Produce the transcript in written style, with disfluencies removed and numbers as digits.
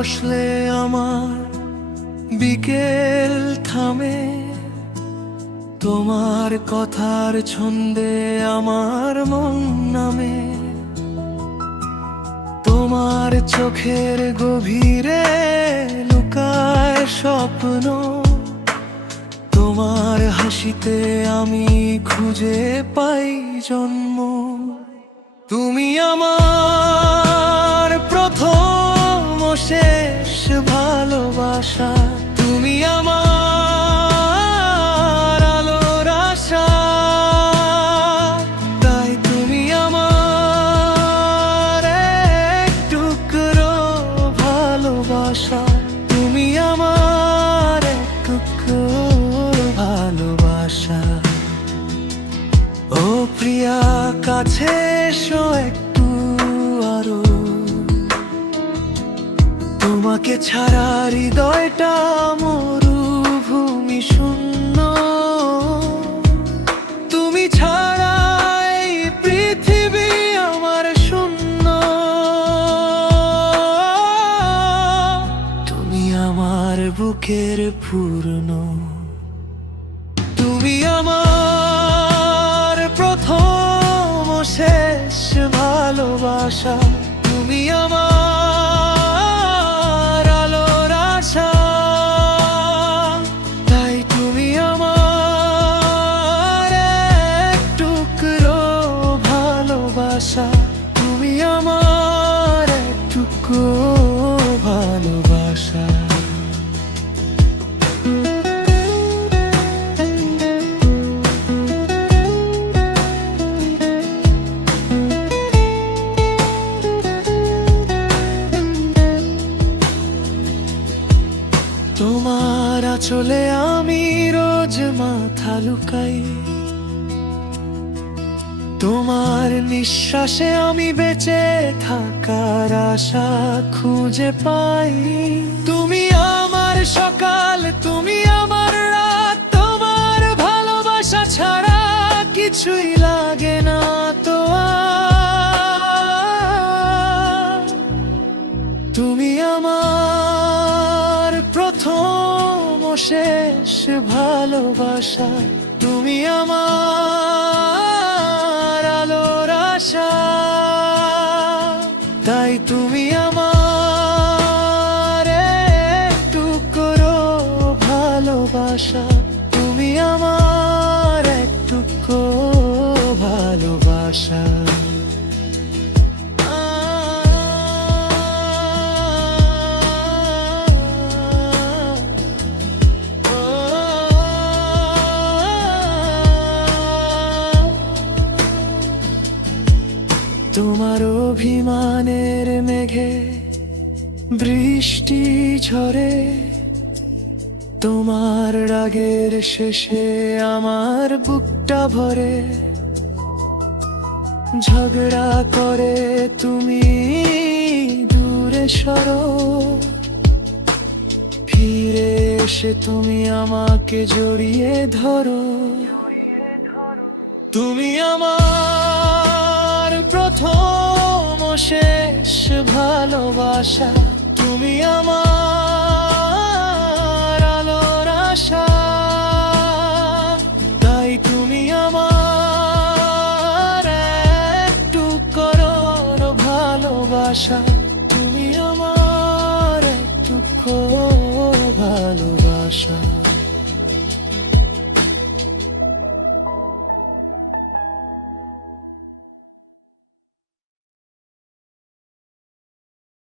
বসলে আমার বিকেল থামে, তোমার কথার ছন্দে আমার মন নামে। তোমার চোখের গভীরে লুকায় স্বপ্ন, তোমার হাসিতে আমি খুঁজে পাই জন্ম। তুমি আমার প্রথম ও শেষ ভালোবাসা, তুমি আমার আলোর আশা। তাই তুমি আমার এক টুকরো ভালোবাসা, তুমি আমার এক টুকরো ভালোবাসা। ও প্রিয়া, কাছে এসো একটু আরো, তোমাকে ছাড়া হৃদয়টা মরুভূমি শূন্য। তুমি ছাড়া এই পৃথিবী আমার শূন্য। তুমি আমার বুকের পূর্ণ, তুমি আমার প্রথম ও শেষ ভালোবাসা, তুমি আমার আলোর আশা। তাই তুমি আমার এক টুকরো ভালোবাসা, তুমি আমার এক টুকরো ভালোবাসা। তোমার আঁচলে আমি রোজ মাথা লুকাই, তোমার নিঃশ্বাসে আমি বেঁচে থাকার আশা খুঁজে পাই। তুমি আমার সকাল, তুমি আমার রাত, তোমার ভালোবাসা ছাড়া কিছুই লাগে না তো আর। তুমি আমার প্রথম ও শেষ ভালোবাসা, তুমি আমার আলোর আশা। তাই তুমি আমার এক টুকরো ভালোবাসা, তুমি আমার এক টুকরো ভালোবাসা। তোমার অভিমানের মেঘে বৃষ্টি ঝরে, তোমার রাগের শেষে আমার বুকটা ভরে। ঝগড়া করে তুমি দূরে সরো, ফিরে এসে তুমি আমাকে জড়িয়ে ধরো। তুমি আমার প্রথম ও শেষ ভালোবাসা, তুমি আমার আলোর আশা। তাই তুমি আমার এক টুকরো ভালোবাসা, তুমি আমার এক টুকরো ভালোবাসা।